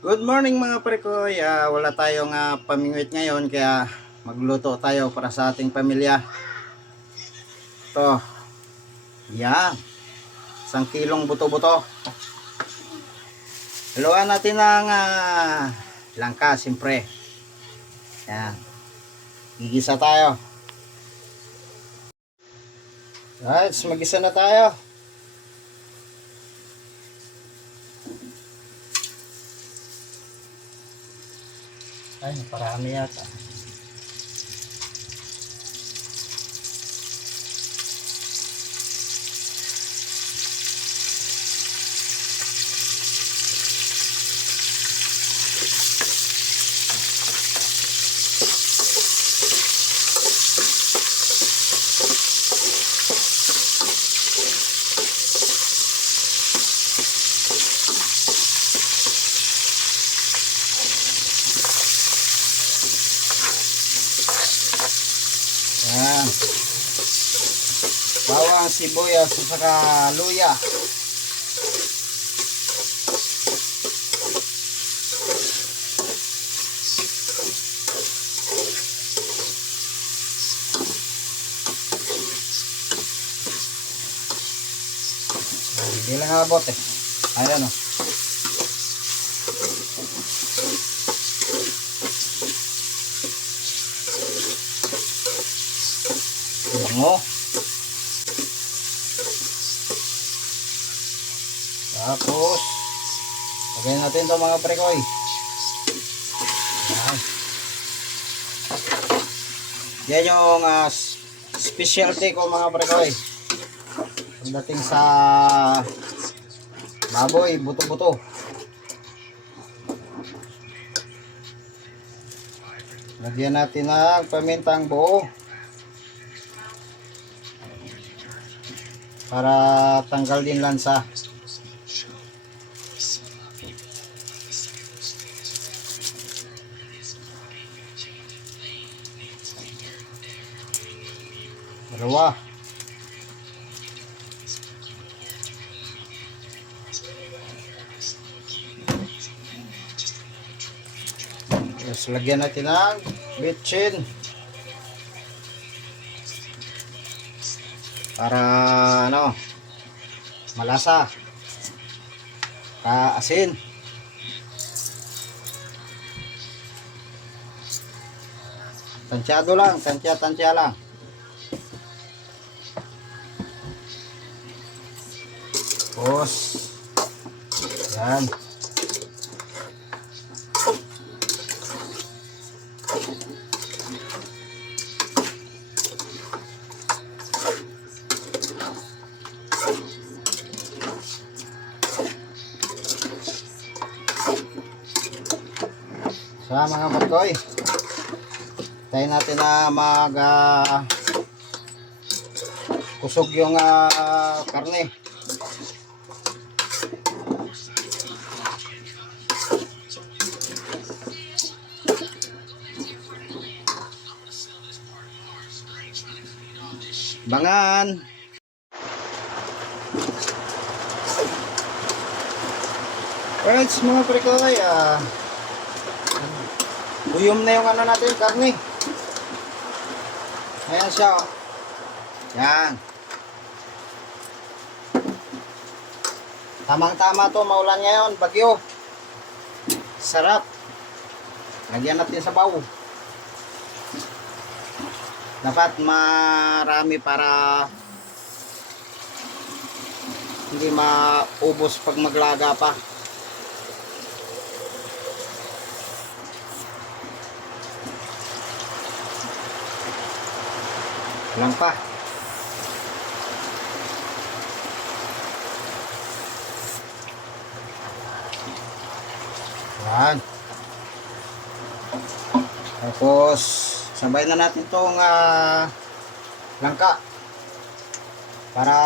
Good morning mga prekoy. Wala tayong pamingwit ngayon kaya magluto tayo para sa ating pamilya. Ito, yan, 1 kilong buto-buto. Haluan natin ng langka, siyempre. Yan, gigisa tayo. Right, magisa na tayo. Ay, parami yata. Yan. Bawang, sibuyas, at saka luya. Hindi lang abot eh. Ayan o. Bango. Tapos lagyan natin ito mga prekoy. Yan. Yan yung specialty ko mga prekoy. Pagdating sa baboy, buto-buto. Lagyan natin ng pamintang buo para tanggal din lansa. Dalawa. Tapos lagyan natin ng bitchin para malasa, kaasin. Tansyado lang, tansya lang. Tapos yan. Sa mga batkoy, tayo natin na kusog yung karne. Bangan. Alright mga prekoy, buyom na yung natin, karne. Ayan siya oh. Yan. Tamang-tama to, maulan ngayon, bagyo. Sarap. Lagyan natin sa baw. Dapat marami para hindi maubos pag maglaga pa. Lang pa. Yan. Tapos sabay na natin itong langka para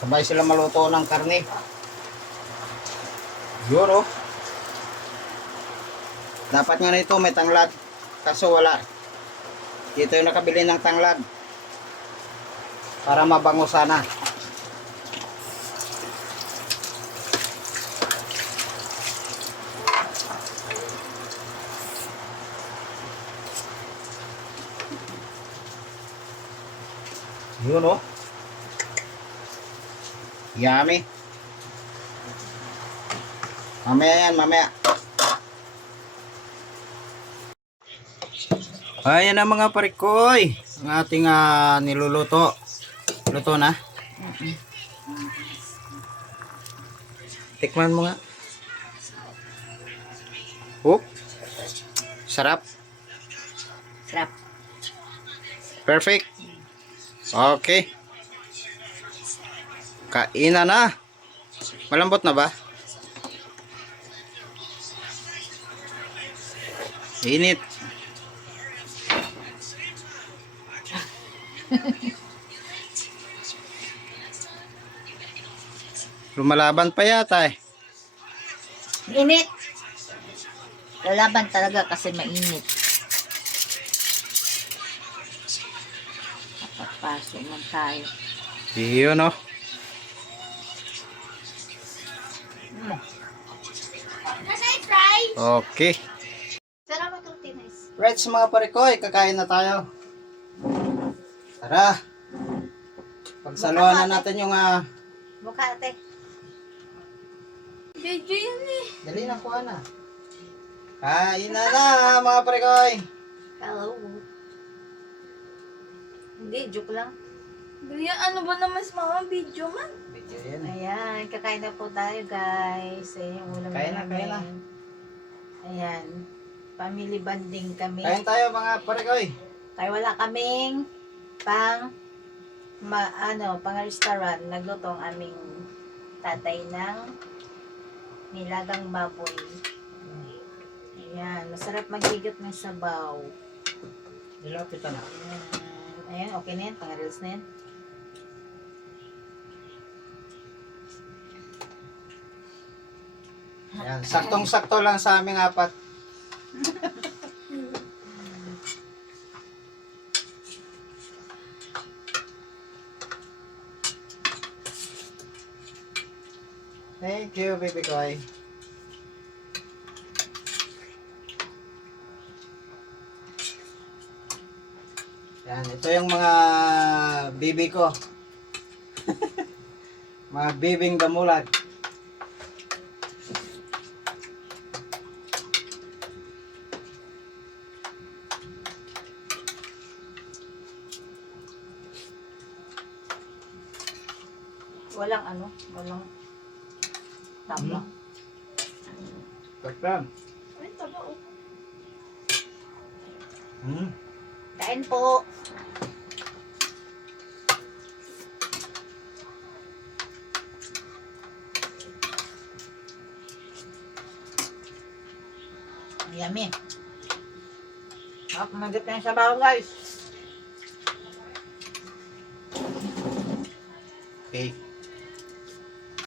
sabay sila maluto ng karne. Yun oh. Dapat nga nito may tanglad, kaso wala. Dito yung nakabili ng tanglad para mabango sana. Yun oh. Yummy. Mamaya yan, mamaya. Ayan na mga parikoy. Ang ating niluluto. Luto na. Tikman mo nga. Oh. Sarap. Sarap. Perfect. Okay. Kainan na. Malambot na ba? Init. Lumalaban pa yata eh. Init. Lalaban talaga kasi mainit. Papasok man tayo. Yun oh. Okay. Sarap itong tinis. Right sa mga parikoy, kakain na tayo. Tara. Pagsaluhan na natin yung Mukha ate. Video yun eh. dali na kuha na. Kain na mga parikoy. Hello. Hindi, joke lang. Kuya, ano ba naman sa mga video man? Video yan eh. Ayan, kakain na po tayo guys. Ayan, yung ulam Kain na, namin. kain na. Ayan. Family bonding kami. Kain tayo mga parikoy. Kaya wala kaming pang pang restaurant. Nagluto ang aming tatay ng nilagang baboy. Ayan, masarap maghigot ng sabaw. Nilapitan na. Ayan, okay na yan, pang reels na yan. Ayan, saktong-sakto lang sa aming apat. Thank you, baby koy. Yan, ito yung mga bibi ko. Mga bibing damulag. Walang tama. Kakram. Ay, taba oh. Kain po. Yummy. Kumagat na yung sabaw guys. Okay.